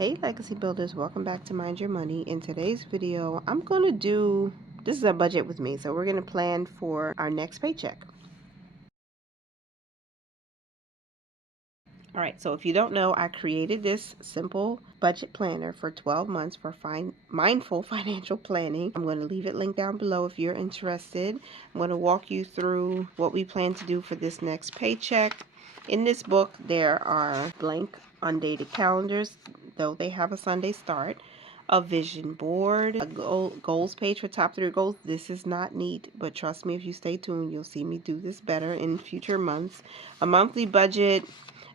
Hey Legacy Builders, welcome back to Mind Your Money. In today's video, this is a budget with me, so we're going to plan for our next paycheck. Alright, so if you don't know, I created this simple budget planner for 12 months for mindful financial planning. I'm going to leave it linked down below if you're interested. I'm going to walk you through what we plan to do for this next paycheck. In this book, there are blank undated calendars, though they have a Sunday start, a vision board, a goals page for top 3 goals. This is not neat, but trust me, if you stay tuned, you'll see me do this better in future months. A monthly budget,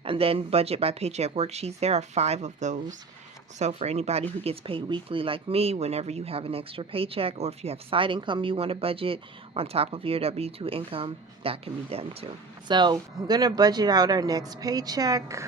and then budget by paycheck worksheets. There are 5 of those. So for anybody who gets paid weekly like me, whenever you have an extra paycheck, or if you have side income you want to budget on top of your W-2 income, that can be done too. So we're going to budget out our next paycheck.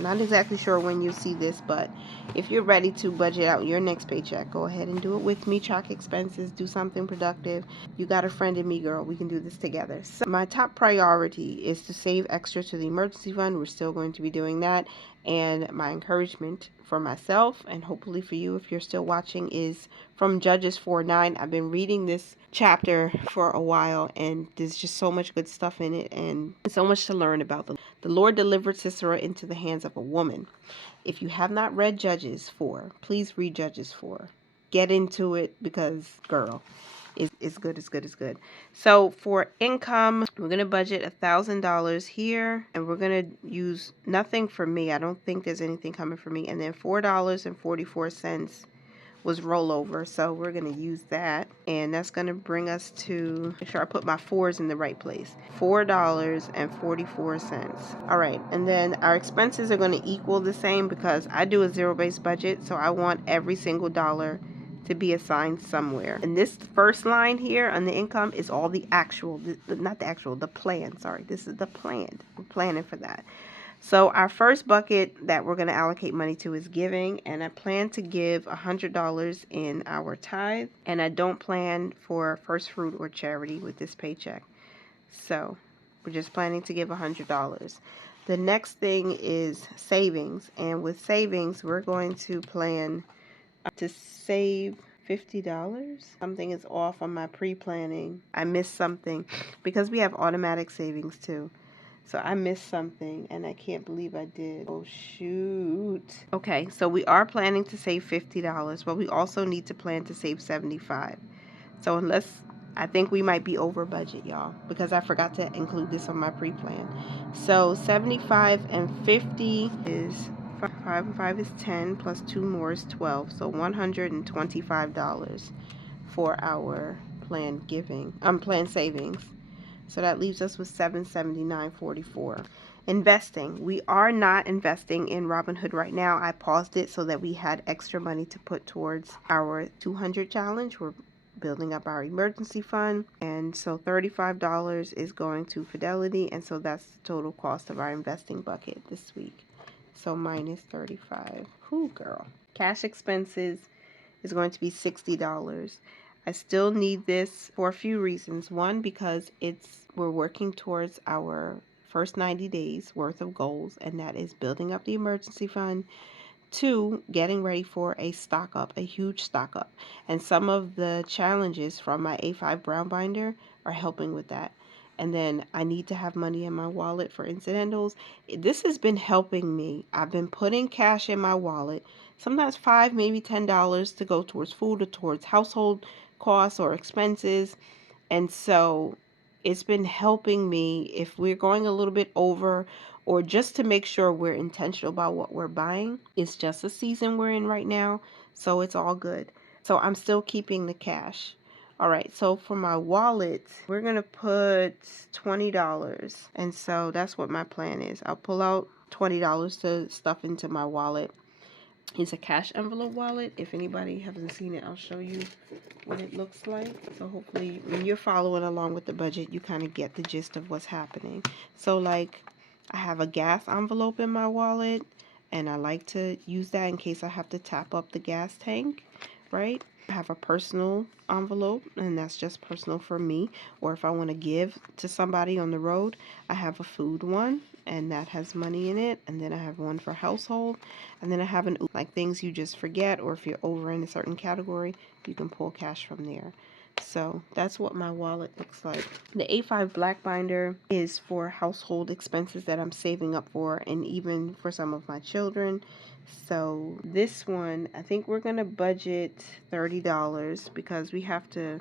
Not exactly sure when you see this, but if you're ready to budget out your next paycheck, go ahead and do it with me. Track expenses, do something productive. You got a friend in me, girl. We can do this together. So my top priority is to save extra to the emergency fund. We're still going to be doing that. And my encouragement for myself, and hopefully for you if you're still watching, is from Judges 4:9. I've been reading this chapter for a while, and there's just so much good stuff in it and so much to learn about. The Lord delivered Sisera into the hands of a woman. If you have not read Judges 4, please read Judges 4. Get into it because, girl, it's good, it's good, it's good. So for income, we're going to budget $1,000 here, and we're going to use nothing for me. I don't think there's anything coming for me. And then $4.44 was rollover, so we're going to use that, and that's going to bring us to, make sure I put my 4s in the right place, $4.44. All right, and then our expenses are going to equal the same because I do a zero-based budget, so I want every single dollar to be assigned somewhere. And this first line here on the income is all the actual, not the actual, the plan, sorry, this is the plan. We're planning for that. So our first bucket that we're going to allocate money to is giving, and I plan to give $100 in our tithe, and I don't plan for first fruit or charity with this paycheck. So we're just planning to give $100. The next thing is savings, and with savings we're going to plan to save $50. Something is off on my pre-planning. I missed something because we have automatic savings too. So I missed something, and I can't believe I did. Oh, shoot. Okay, so we are planning to save $50, but we also need to plan to save $75. So I think we might be over budget, y'all, because I forgot to include this on my pre-plan. So 75 and 50 is 5 and 5 is 10, plus 2 more is 12. So $125 for our planned planned savings. So that leaves us with $779.44. Investing. We are not investing in Robinhood right now. I paused it so that we had extra money to put towards our 200 challenge. We're building up our emergency fund. And so $35 is going to Fidelity. And so that's the total cost of our investing bucket this week. So minus 35. Whew, girl. Cash expenses is going to be $60. I still need this for a few reasons. One, because we're working towards our first 90 days worth of goals, and that is building up the emergency fund. 2, getting ready for a huge stock up. And some of the challenges from my A5 brown binder are helping with that. And then I need to have money in my wallet for incidentals. This has been helping me. I've been putting cash in my wallet, sometimes $5, maybe $10 to go towards food or towards household costs or expenses. And so it's been helping me if we're going a little bit over, or just to make sure we're intentional about what we're buying. It's just a season we're in right now, so it's all good. So I'm still keeping the cash. All right, so for my wallet, we're going to put $20. And so that's what my plan is. I'll pull out $20 to stuff into my wallet. It's a cash envelope wallet. If anybody hasn't seen it, I'll show you what it looks like. So hopefully when you're following along with the budget, you kind of get the gist of what's happening. So like I have a gas envelope in my wallet, and I like to use that in case I have to tap up the gas tank, right? I have a personal envelope, and that's just personal for me, or if I want to give to somebody on the road. I have a food one, and that has money in it. And then I have one for household, and then I have an like things you just forget, or if you're over in a certain category, you can pull cash from there. So that's what my wallet looks like. The A5 black binder is for household expenses that I'm saving up for, and even for some of my children. So this one, I think we're gonna budget $30 because we have to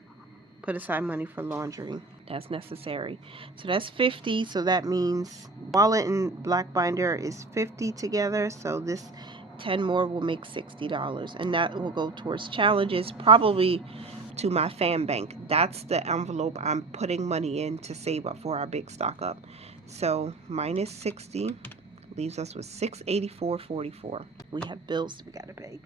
put aside money for laundry. That's necessary. So that's 50. So that means wallet and black binder is 50 together. So this 10 more will make $60, and that will go towards challenges, probably to my fan bank. That's the envelope I'm putting money in to save up for our big stock up. So minus 60 leaves us with 684.44. We have bills we gotta pay.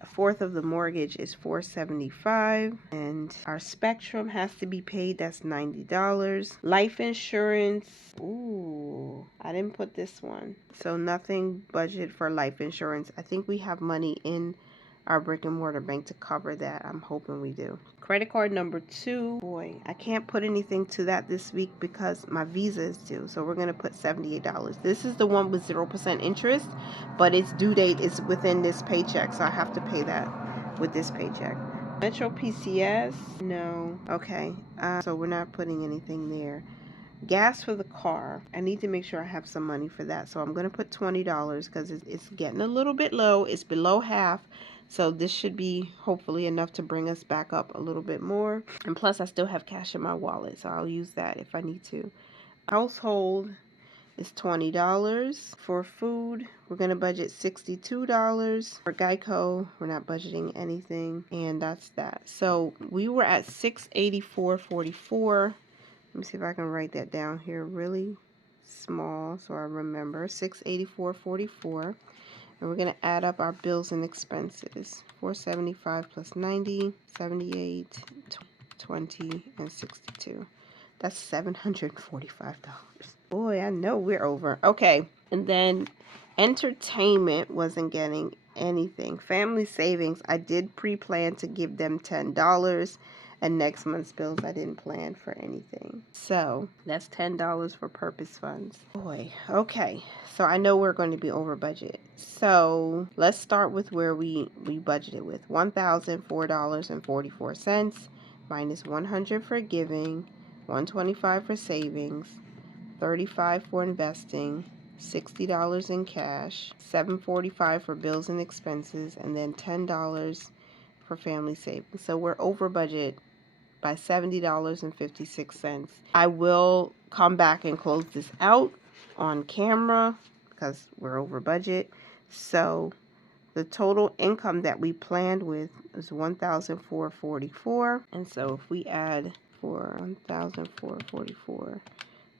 A fourth of the mortgage is $475, and our spectrum has to be paid. That's $90. Life insurance, ooh, I didn't put this one, so nothing budget for life insurance. I think we have money in our brick and mortar bank to cover that. I'm hoping we do. Credit card number 2, boy, I can't put anything to that this week because my visa is due, so we're gonna put $78. This is the one with 0% interest, but its due date is within this paycheck, so I have to pay that with this paycheck. Metro PCS, no. Okay, so we're not putting anything there. Gas for the car, I need to make sure I have some money for that, so I'm going to put $20 because it's getting a little bit low. It's below half, so this should be hopefully enough to bring us back up a little bit more. And plus I still have cash in my wallet, so I'll use that if I need to. Household is $20. For food, we're going to budget $62. For Geico, we're not budgeting anything, and that's that. So we were at $684.44. Let me see if I can write that down here really small so I remember. $684.44. And we're going to add up our bills and expenses. $475 plus 90, 78, 20, and 62. That's $745. Boy, I know we're over. Okay, and then entertainment wasn't getting anything. Family savings, I did pre-plan to give them $10. And next month's bills, I didn't plan for anything. So that's $10 for purpose funds. Boy, okay. So I know we're going to be over budget. So let's start with where we budgeted with. $1,004.44 minus 100 for giving, 125 for savings, 35 for investing, $60 in cash, $745 for bills and expenses, and then $10 for family savings. So we're over budget by $70.56. I will come back and close this out on camera because we're over budget. So the total income that we planned with is $1,444. And so if we add for $1,444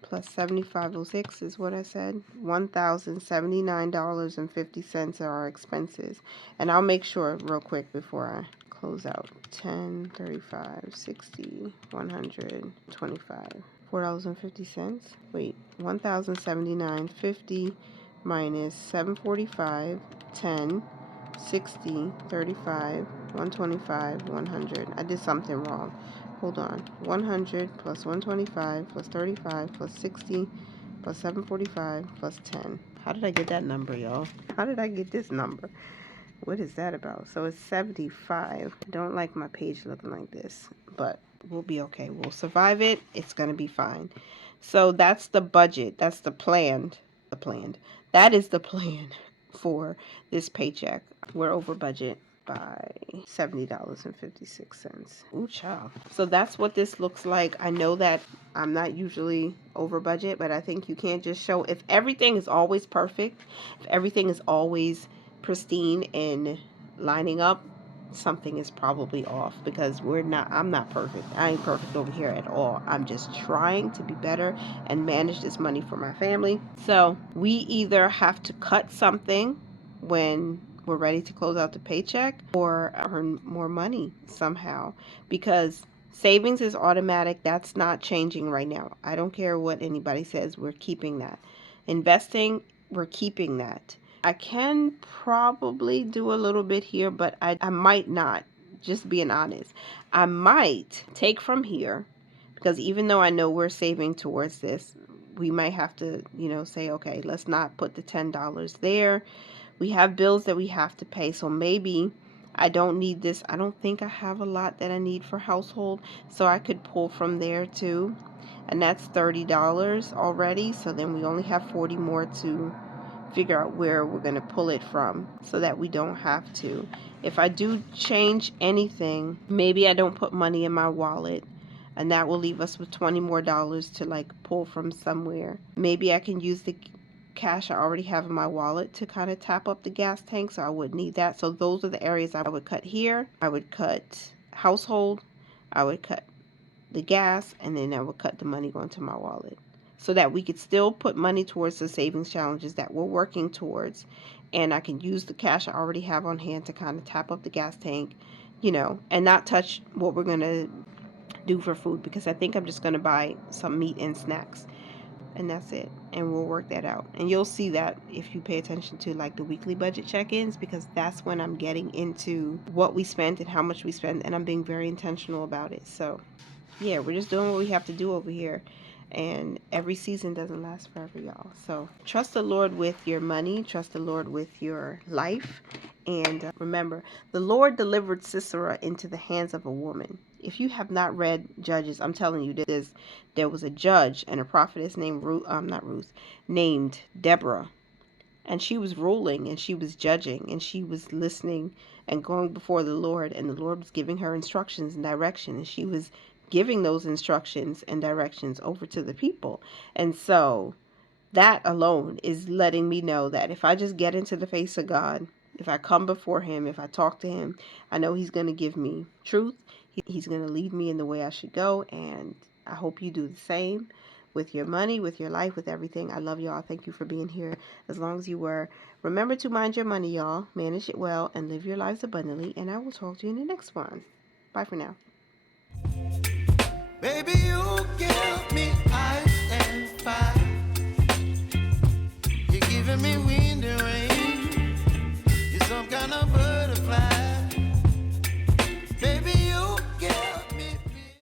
plus 7506 is what I said, $1,079.50 are our expenses. And I'll make sure real quick before I close out. 10, 35, 60, 100, 25. $4.50. Wait, 1,079.50 minus 745, 10, 60, 35, 125, 100. I did something wrong. Hold on. 100 plus 125 plus 35 plus 60 plus 745 plus 10. How did I get that number, y'all? How did I get this number? What is that about? So it's 75. I don't like my page looking like this, but we'll be okay. We'll survive it. It's going to be fine. So that's the budget. That's the planned. That is the plan for this paycheck. We're over budget by $70.56. Ooh, child. So that's what this looks like. I know that I'm not usually over budget, but I think you can't just show, if everything is always perfect, if everything is always pristine and lining up, something is probably off, because I'm not perfect. I ain't perfect over here at all. I'm just trying to be better and manage this money for my family. So we either have to cut something when we're ready to close out the paycheck, or earn more money somehow, because savings is automatic. That's not changing right now. I don't care what anybody says. We're keeping that. Investing, we're keeping that. I can probably do a little bit here, but I might not, just being honest. I might take from here, because even though I know we're saving towards this, we might have to, say, okay, let's not put the $10 there. We have bills that we have to pay. So maybe I don't need this. I don't think I have a lot that I need for household. So I could pull from there too. And that's $30 already. So then we only have 40 more to figure out where we're going to pull it from so that we don't have to. If I do change anything, maybe I don't put money in my wallet, and that will leave us with $20 more to like pull from somewhere. Maybe I can use the cash I already have in my wallet to kind of tap up the gas tank, so I wouldn't need that. So those are the areas I would cut here. I would cut household, I would cut the gas, and then I would cut the money going to my wallet, so that we could still put money towards the savings challenges that we're working towards. And I can use the cash I already have on hand to kind of tap up the gas tank, and not touch what we're going to do for food, because I think I'm just going to buy some meat and snacks, and that's it. And we'll work that out. And you'll see that if you pay attention to like the weekly budget check-ins, because that's when I'm getting into what we spent and how much we spend, and I'm being very intentional about it. So yeah, we're just doing what we have to do over here. And every season doesn't last forever, y'all. So trust the Lord with your money. Trust the Lord with your life. And remember, the Lord delivered Sisera into the hands of a woman. If you have not read Judges, I'm telling you, there was a judge and a prophetess named named Deborah. And she was ruling, and she was judging, and she was listening and going before the Lord. And the Lord was giving her instructions and direction. And she was giving those instructions and directions over to the people. And so that alone is letting me know that if I just get into the face of God, if I come before him, if I talk to him, I know he's going to give me truth. He's going to lead me in the way I should go. And I hope you do the same with your money, with your life, with everything. I love y'all. Thank you for being here as long as you were. Remember to mind your money, y'all. Manage it well and live your lives abundantly. And I will talk to you in the next one. Bye for now. Baby, you give me ice and fire. You're giving me wind and rain. You're some kind of butterfly.